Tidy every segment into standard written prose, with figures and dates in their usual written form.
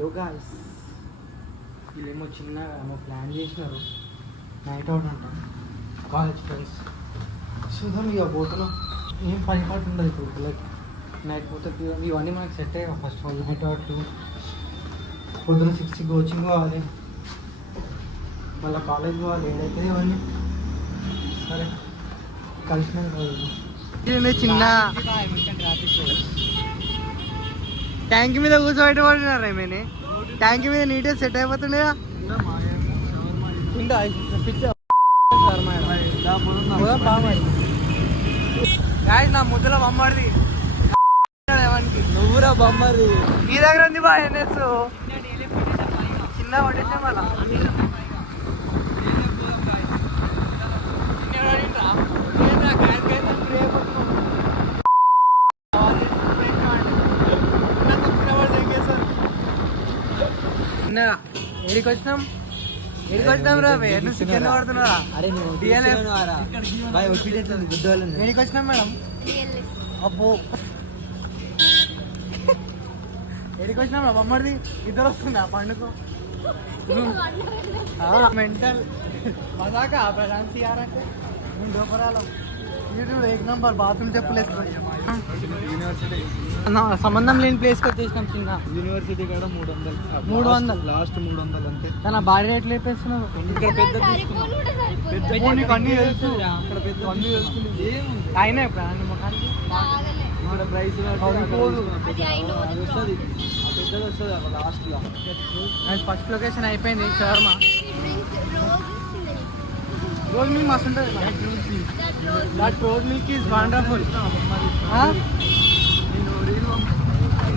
లోగాల్స్ వీళ్ళేమో చిన్నగా ప్లాన్ చేసినారు నైట్ అవుట్ అంటాం కాలేజ్ ఫ్రెండ్స్ చూద్దాం ఇక పోతున్నాం ఏం పని పాటు ఉండదు ఇప్పుడు లైక్ నైట్ పోతే ఇవన్నీ మనకి సెట్ అయ్యాయి first of all night out పొద్దున 6కి కోచింగ్ పోవాలి మళ్ళీ కాలేజ్ పోవాలి ఏదైతే ఇవన్నీ సరే కలిసినాక చిన్న ట్యాంక్ మీద కూర్చోబెట్టబడినారు ఏమైనా ట్యాంక్ మీద నీట్గా సెట్ అయిపోతుండే నా ముద్దులో బొమ్మడిది నువ్వురా బొమ్మది నీ దగ్గర ఉంది బా ఎన్ఎస్ చిన్న పడేసా మళ్ళా ఏడికి వచ్చినాం రా చికెన్ పడుతున్నారా ఏడికి వచ్చినాం మేడం అబ్బో ఏడికి వచ్చినాం రా బొమ్మడిది ఇద్దరు వస్తుందా పండుగ మెంటల్ మజాక ప్రశాంత్ అంటే నేను డోపరాలో మీరు ఏక్ నంబర్ బాత్రూమ్ చెప్పులు సంబంధం లేని ప్లేస్కి వచ్చేసినాం చిన్న యూనివర్సిటీ కూడా 300 లాస్ట్ 300 అంతే తన భార్య రేట్లు వేపేస్తున్నావు ఇక్కడ పెద్ద తీసుకున్నాం నీకు అన్నీ తెలుసు అక్కడ పెద్ద అన్నీ తెలుసుకుంది అయినా ఇక్కడ ప్రైస్ వస్తుంది పెద్దది వస్తుంది అక్కడ లాస్ట్లో ఫస్ట్ లొకేషన్ అయిపోయింది శర్మ రోజ్ మిల్క్ మస్తు ఉంటుంది that rose milk is wonderful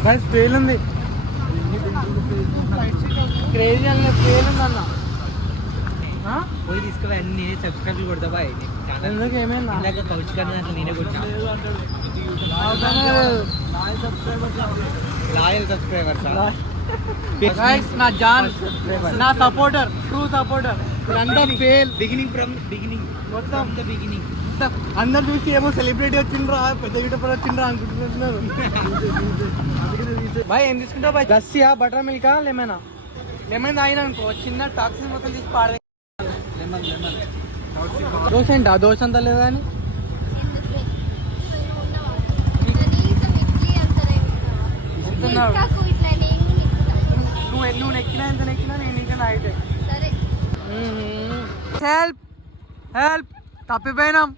guys fail ఉంది క్రేజీ అన్న ఫెయిల్ ఉంది అన్న పోయి తీసుకురా అన్ని సబ్స్క్రైబ్ కొడతా బాయ్ ఎందుకు ఏమైనా కౌచ్ కానీ అట్లా నేనే కొట్టా లాయల్ సబ్స్క్రైబర్ నా జాన్ నా సపోర్టర్ ట్రూ సపోర్టర్ అందరూ ఫెయిల్ బిగినింగ్ మొత్తం బిగినింగ్ అందరు చూసి ఏమో సెలబ్రిటీ వచ్చిండ్రా పెద్ద గిటపర్ వచ్చిండ్రా అనుకుంటున్నారు బాయ్ ఏం తీసుకుంటావు బాయ్ లస్సీయా బటర్ మిల్కా లెమన్ తాగినా అనుకో చిన్న టాక్సిన్ మొత్తం తీసి పాడే దోశ ఏంటా దోశ అంతా లేదు కానీ నువ్వు నెక్కినా ఎంత నెక్కినా నేను ఇంకా అయితే హెల్ప్ తప్పిపోయినాం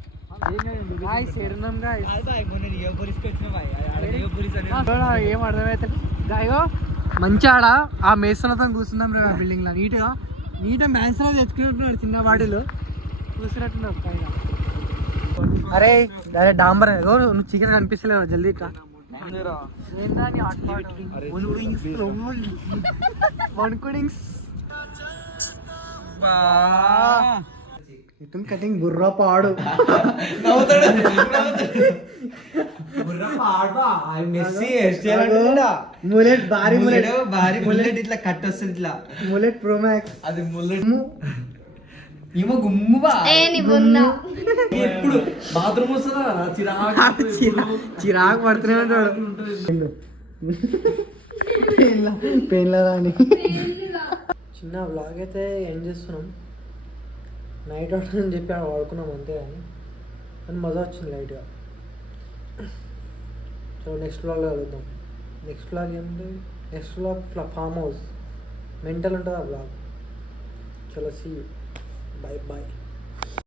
ఏం అర్థమైతే గాయో మంచి ఆడ ఆ మేసలతో కూర్చున్నాం రా బిల్డింగ్ లో నీట్గా మ్యాన్స్లో తెచ్చుకుంటున్నాడు చిన్న వాటిలో కూర్చున్నట్టున్నావు పైన అరే అరే డాంబర్ నువ్వు చికెన్ కనిపిస్తలేవు జల్దీ కటింగ్ బుర్రా పాడు ములెట్ భారీ ములెట్ ఇట్లా కట్ వస్తుంది ఇట్లా ములెట్ ప్రోమాక్స్ అది ములెట్ ఏమో గుమ్ముబా ఎప్పుడు బాత్రూమ్ వస్తుందా చిరాకు పడుతూనే ఉంటాడు పెయిన్లా అని చిన్న వ్లాగ్ అయితే ఏం చేస్తున్నాం నైట్ అవుట్ అని చెప్పి అక్కడ వాడుకున్నాం అంతే కానీ మజా వచ్చింది లైట్గా సో నెక్స్ట్ వ్లాగ్లో కలుద్దాం నెక్స్ట్ వ్లాగ్ ఏంటి next vlog farm house mental ఉంటుంది ఆ వ్లాగ్ చలో సీ బై